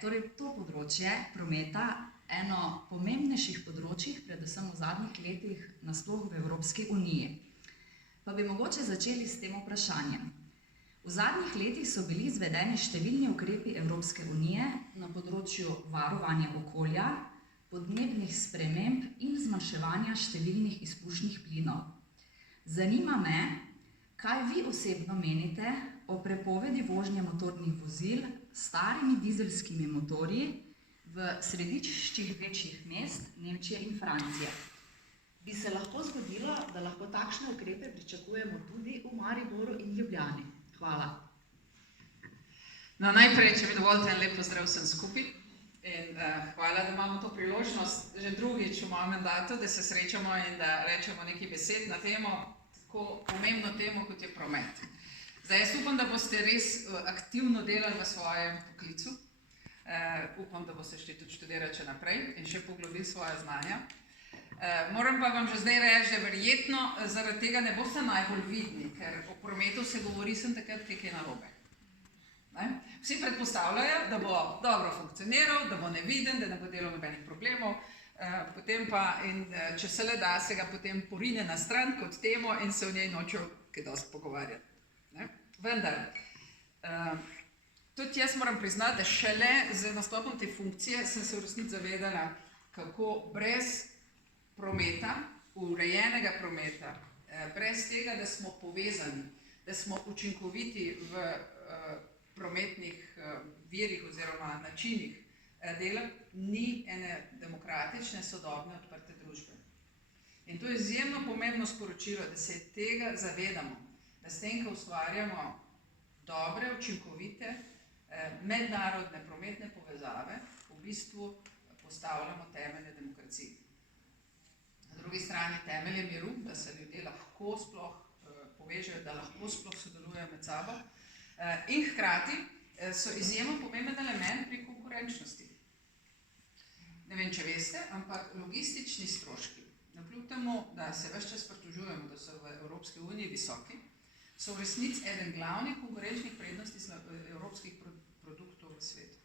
torej to področje prometa eno pomembnejših področjih, predvsem v zadnjih letih nasploh v Evropski uniji. Pa bi mogoče začeli s tem vprašanjem. V zadnjih letih so bili izvedeni številni ukrepi Evropske unije na področju varovanja okolja, podnebnih sprememb in zmanjševanja številnih izpušnih plinov. Zanima me, kaj vi osebno menite o prepovedi vožnje motornih vozil s starimi dizelskimi motorji v središčih večjih mest Nemčije in Francije. Bi se lahko zgodilo, da lahko takšne ukrepe pričakujemo tudi v Mariboru in Ljubljani? Hvala. No, najprej, če mi dovolite, en lep pozdrav vsem skupaj in hvala, da imamo to priložnost že drugič v mojem mandatu, da se srečamo in da rečemo nekaj besed na temo, tako pomembno temo, kot je promet. Zdaj, jaz upam, da boste res aktivno delali v svojem poklicu, upam, da boste šli tudi študirati še naprej in še poglobili svoje znanja. Moram pa vam že zdaj reči, da verjetno zaradi tega ne boste najbolj vidni, ker o prometu se govori sem takrat, kaj je narobe. Vsi predpostavljajo, da bo dobro funkcioniral, da bo neviden, da ne bo delal nobenih problemov, potem pa, če se le da, se ga potem porine na stran kot temo in se o njej nočejo kaj dosti pogovarjati. Vendar, tudi jaz moram priznati, da šele z nastopom te funkcije sem se v resnici zavedala, kako brez prometa, urejenega prometa, brez tega, da smo povezani, da smo učinkoviti v prometnih virih oziroma načinih dela, ni ene demokratične, sodobne, odprte družbe. In to je izjemno pomembno sporočilo, da se tega zavedamo, da s tem, ko ustvarjamo dobre, učinkovite, mednarodne prometne povezave, v bistvu postavljamo temelje demokracije. Na drugi strani temelje miru, da se ljudje lahko sploh povežejo, da lahko sploh sodelujejo med sabo. In hkrati so izjemno pomemben element pri konkurenčnosti. Ne vem, če veste, ampak logistični stroški, navkljub temu, da se ves čas pritožujemo, da so v Evropski uniji visoki, so v resnici eden glavnih konkurenčnih prednosti evropskih produktov v svetu.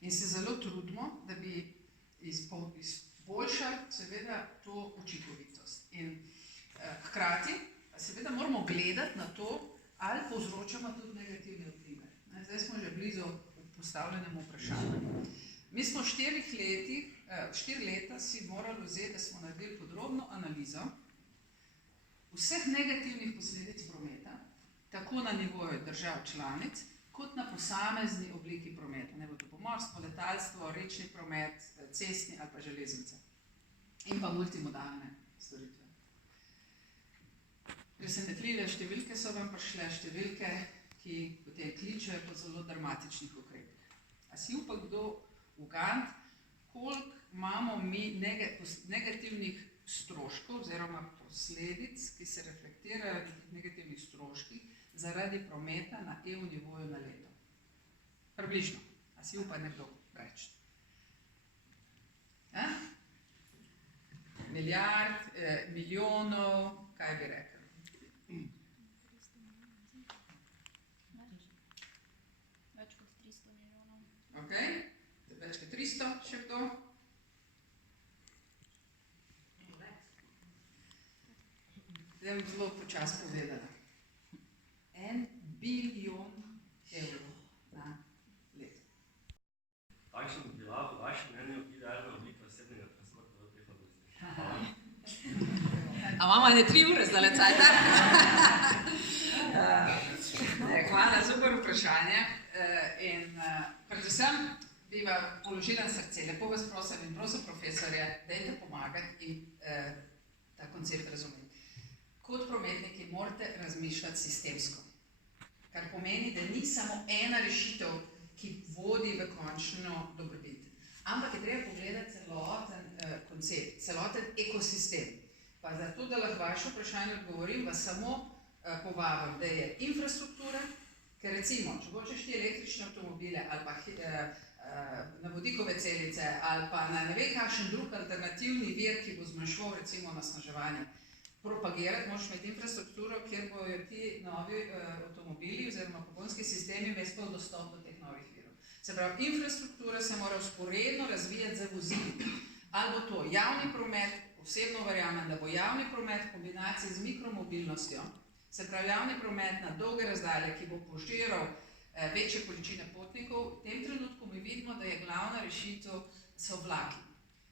In se zelo trudimo, da bi izboljšali seveda to učinkovitost. In hkrati seveda moramo gledati na to, ali povzročamo tudi negativne vplive. Zdaj smo že blizu postavljenemu vprašanju. Mi smo 4 leta si morali vzeti, da smo naredili podrobno analizo vseh negativnih posledic prometa, tako na nivoju držav članic, kot na posamezni obliki prometa. Ne bo to pomorstvo, letalstvo, rečni promet, cestni ali pa železnice. In pa multimodalne storitve. Presenetljive številke so vam prišle, številke, ki potem kličejo po zelo dramatičnih ukrepih. A si upa kdo ugant, koliko imamo mi negativnih stroškov oziroma posledic, ki se reflektirajo v negativnih stroških zaradi prometa na EU nivoju na leto? Približno. A si upa nekdo reči? Milijard, milijonov, kaj bi rekel? Več kot 300 milijonov. Ok, več kot 300, še kdo? Zdaj bom zelo počas povedala. 1 bilijon evrov na leto. Takšen bi bila po vašem mnenju idealna oblika osebnega transporta v prihodnosti? A imamo ene 3 ure zdaj cajta? Hvala, super vprašanje. In predvsem bi vam položila na srce, lepo vas prosim in prosim profesorje, dajte pomagati in ta koncept razumeti. Kot prometniki morate razmišljati sistemsko, kar pomeni, da ni samo ena rešitev, ki vodi v končno dobrobit, ampak je treba pogledati celoten koncept, celoten ekosistem. Pa zato, da lahko vaše vprašanje odgovorim, vas samo povabim, da je infrastruktura, ker recimo, če hočeš ti električne avtomobile ali pa na vodikove celice ali pa na ne ve kakšen drug alternativni vir, ki bo zmanjševal recimo onesnaževanje, propagirati, moraš imeti infrastrukturo, kjer bojo ti novi avtomobili oziroma pogonski sistemi imeli sploh dostop do teh novih virov. Se pravi, infrastruktura se mora vzporedno razvijati za vozili. Ali bo to javni promet, osebno verjamem, da bo javni promet v kombinaciji z mikromobilnostjo, se pravi javni promet na dolge razdalje, ki bo požiral večje količine potnikov, v tem trenutku mi vidimo, da je glavna rešitev so vlaki.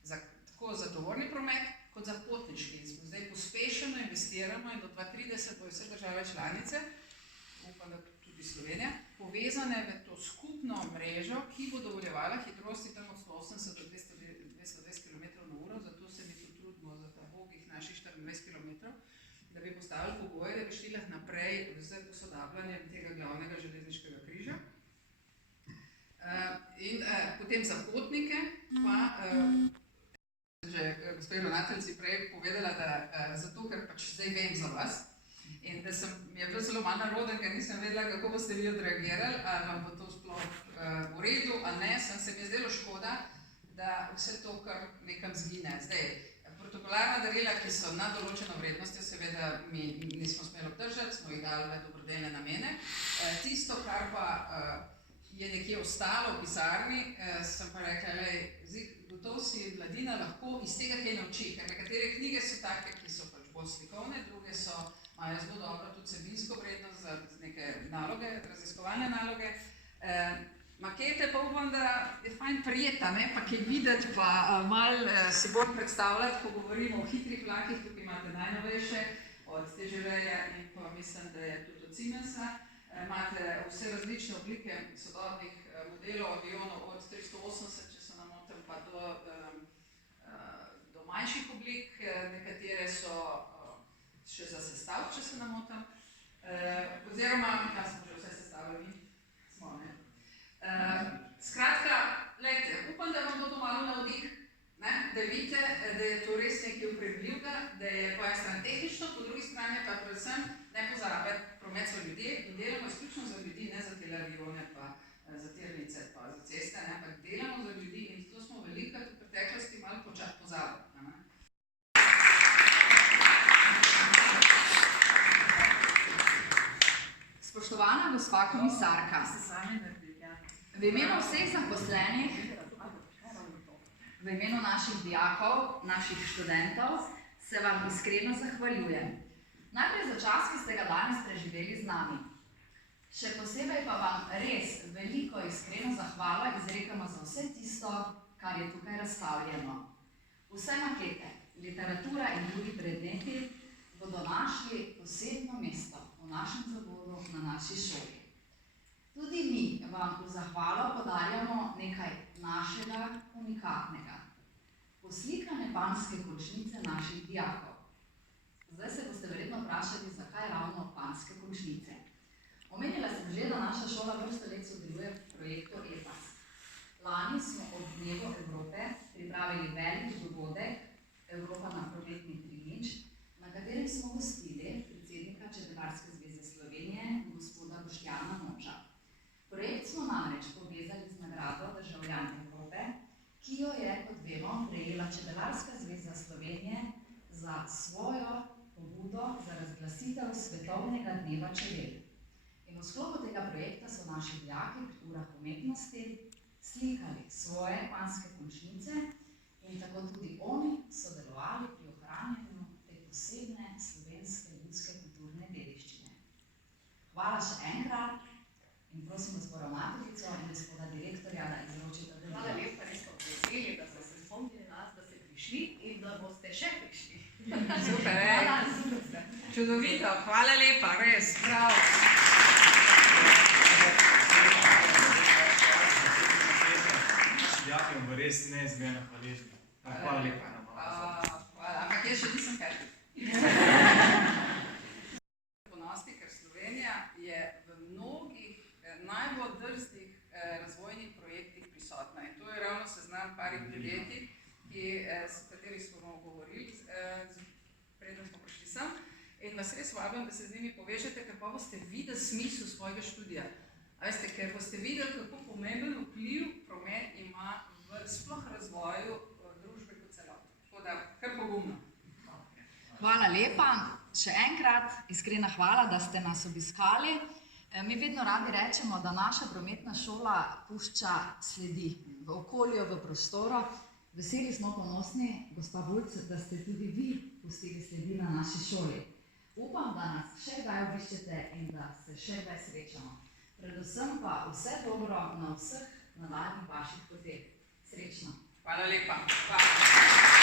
Tako za tovorni promet, kot za potniški. In smo zdaj pospešeno investiramo in do 2030 bo vse države članice, upam, da tudi Slovenija, povezane v to skupno mrežo, ki bo dovoljevala hitrosti tam od 180 do 220 km/h, zato se mi tudi trudimo za ta bogih naših 24 km, da bi postavili pogoje, da bi šli lahko naprej z posodabljanjem tega glavnega železniškega križa. In potem za potnike pa, že gospod ravnatelj si prej povedala, da zato, ker pač zdaj vem za vas in da mi je bilo zelo malo naroden, ker nisem vedela, kako boste vi odreagirali, ali vam bo to sploh v redu, ali ne, se mi je zdelo škoda, da vse to kar nekam zgine. Zdaj, protokolarna darila, ki so na določeno vrednostjo, seveda mi nismo smeli obdržati, smo jih dali v dobrodelne namene. Tisto, kar pa je nekje ostalo v pisarni, sem pa rekla, gotovo si mladina lahko iz tega kaj nauči, ker nekatere knjige so take, ki so pač bolj slikovne, druge imajo zelo dobro tudi vsebinsko vrednost za neke naloge, raziskovalne naloge. Makete pa upam, da je fajn prijeta, pa kaj videti, pa malo si bolj predstavljati, ko govorimo o hitrih vlakih, tukaj imate najnovejše, od TGV-ja in pa mislim, da je tudi od Siemensa. Imate vse različne oblike sodobnih modelov avionov od 380, če se ne motim, pa do manjših oblik, nekatere so še za sestav, če se ne motim, oziroma, ja smo že vse sestavili, smo, ne. Skratka, glejte, upam, da vam bo to malo navdih, da vidite, da je to res nekaj vpregljivega, da je po eni strani tehnično, po drugi strani pa predvsem ne pozabiti, promet so ljudje in delamo izključno za ljudi, ne za tele avione, pa za tirnice, pa za ceste, ampak delamo za ljudi in to smo velikokrat v preteklosti malo pozabili. Spoštovana gospa komisarka, v imenu vseh zaposlenih, v imenu naših dijakov, naših študentov, se vam iskreno zahvaljujem. Najprej za čas, ki ste ga danes preživeli z nami. Še posebej pa vam res veliko iskreno zahvalo izrekamo za vse tisto, kar je tukaj razstavljeno. Vse makete, literatura in drugi predmeti bodo našli posebno mesto v našem zavodu, na naši šoli. Tudi mi vam v zahvalo podarjamo nekaj našega unikatnega. Poslikane panjske končnice naših dijakov. Zdaj se boste verjetno vprašali, zakaj ravno panjske končnice. Omenila sem že, da naša šola vrsto let sodeluje v projektu EPAS. Lani smo ob Dnevu Evrope pripravili velik dogodek Evropa na prometni trilinč, na katerem smo gostili predsednika Čebelarske zveze Slovenije, gospoda Boštjana Noča. Projekt smo namreč povezali z nagrado Državljan Evrope, ki jo je, kot vemo, prejela Čebelarska zveza Slovenije za svojo pobudo za razglasitev Svetovnega dneva čebel. In v sklopu tega projekta so naši dijaki pri urah umetnosti slikali svoje panjske končnice in tako tudi oni sodelovali pri ohranjanju te posebne slovenske ljudske kulturne dediščine. Hvala še enkrat in prosim gospod ravnateljico in gospoda direktorja, da izročite darilo. Hvala lepa, res smo veseli, da ste se spomnili nas, da ste prišli in da boste še prišli. Super, čudovito, hvala lepa, res, bravo. Dijakom bo res neizmerno hvaležni. Hvala lepa. Ampak jaz še nisem kaj. Ponosti, ker Slovenija je v mnogih najbolj drznih razvojnih projektih prisotna. In to je ravno seznam parih podjetij, s katerih smo govorili, preden smo prišli sem. In vas res vabim, da se z njimi povežete, ker pa boste videli smisel svojega študija. Veste, ker boste videli, kako pomemben vpliv promet ima v sploh razvoju družbe kot celoti. Tako da, kar pogumno. Hvala lepa. Še enkrat iskrena hvala, da ste nas obiskali. Mi vedno radi rečemo, da naša prometna šola pušča sledi v okolju, v prostoru. Veseli smo, ponosni, gospa Bulc, da ste tudi vi pustili sledi na naši šoli. Upam, da nas še kdaj obiščete in da se še kdaj srečamo. Predvsem pa vse dobro na vseh nadaljnjih vaših poteh. Srečno! Hvala lepa. Hvala.